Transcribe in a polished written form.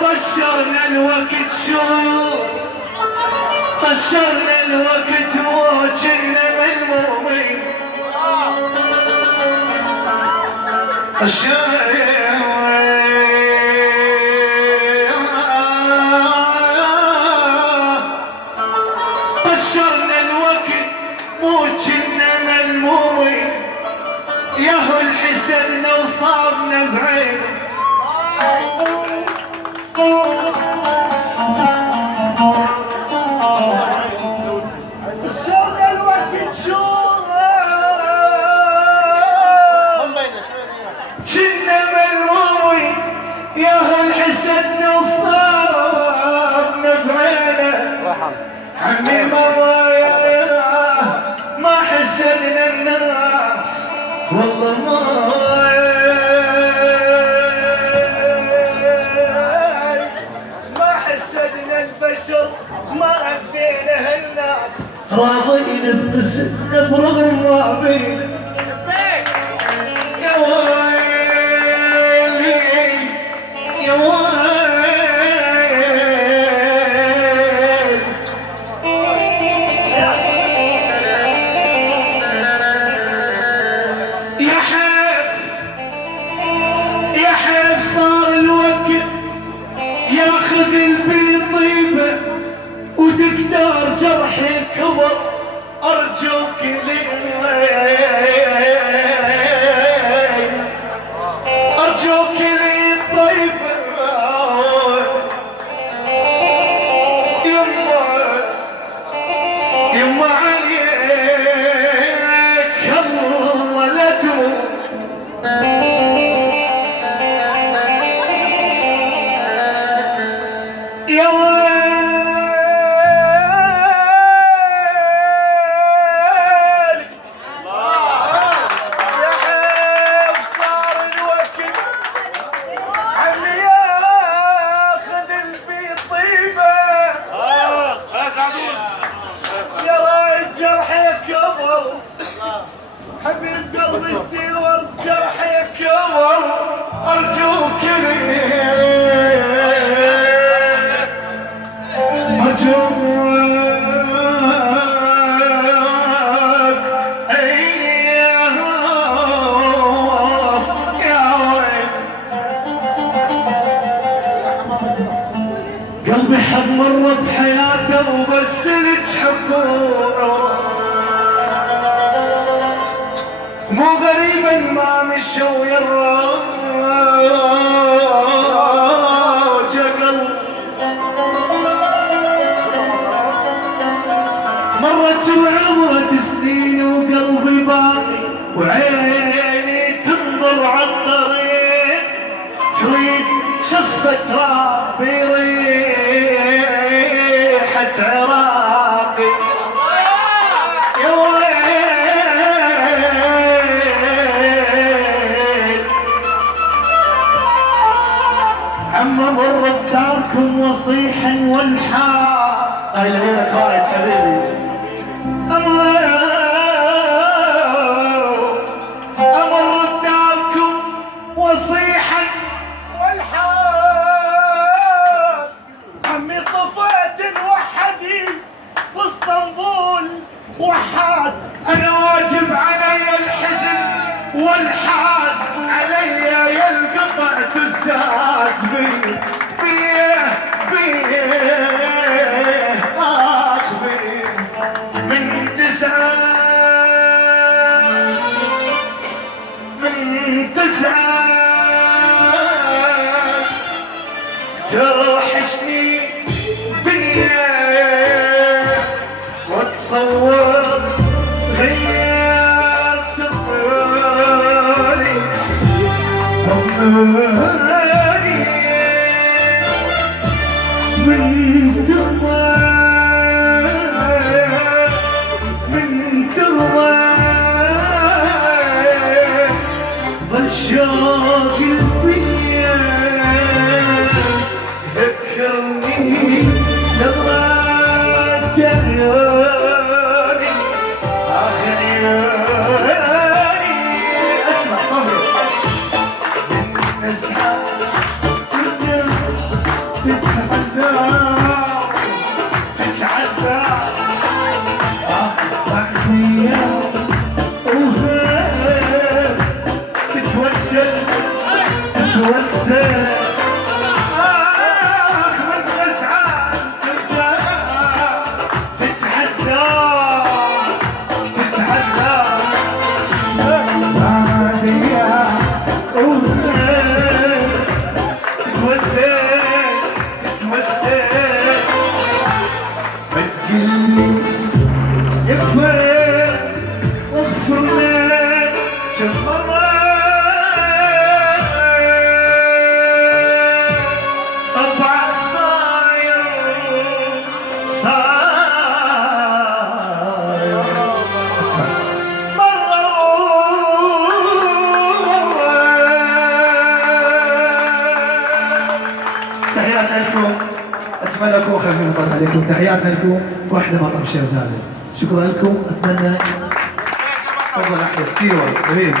طشرنا الوقت شو طشرنا الوقت وكنا ملمومين طشرنا الوقت وكنا ملمومين ياهو الحسدنا وصابنا بعيد عمي ما حسدنا الناس والله ما حسدنا البشر ما أذينا هالناس راضين بقسمنا برغم ما بينا يا ويلي يا ويلي ياخذ البيض طيبه ودكتور جرحي كبر ارجوك لي ارجوك لي طيبه يما عليك الله لا تموت يا ويلي يا حيف صار الوقت عمي ياخذ البيض طيبه يا رايد جرحك كبر حبيب قلبي استيور جرحك كبر ارجوك لي قلبي حب مرة بحياته وبس لك حبه مو غريبا ما مشى ويراجع قلب مرت وعبرت سنين وقلبي باقي وعيني تنظر عالطريق تريد شفة رابي ريحة عراقي يا ويل عم مر بداركم وصيحا والحال هاي لهيك خايف حبيبي أمر بداركم وصيحا والحال عمي صفات الوحدي باسطنبول وحاد أنا واجب علي الحزن والحاد علي يلقطع تزاد بيه بيه من تسعة توحشني دنيا واتصور غير صفاري ضماني من دمار اشواق الدنيا ذكرني نظرات عيوني عيوني اسمع صبري النزعة ترجع تتحدى تتعدى بعدي تتوسل تتوسل والنزعة ترجع تتعدى تتعدى بعدي تتوسل تتوسل بتجيلي يكفر واغفر لك كم مرة طبعك صاير اسمع مرة تحياتنا لكم، اتمنى اكون خفيف عليكم. تحياتنا لكم واحدة مطعم شيرزادة. شكرا لكم، اتمنى تفضل احلى ستيوارد حبيبي.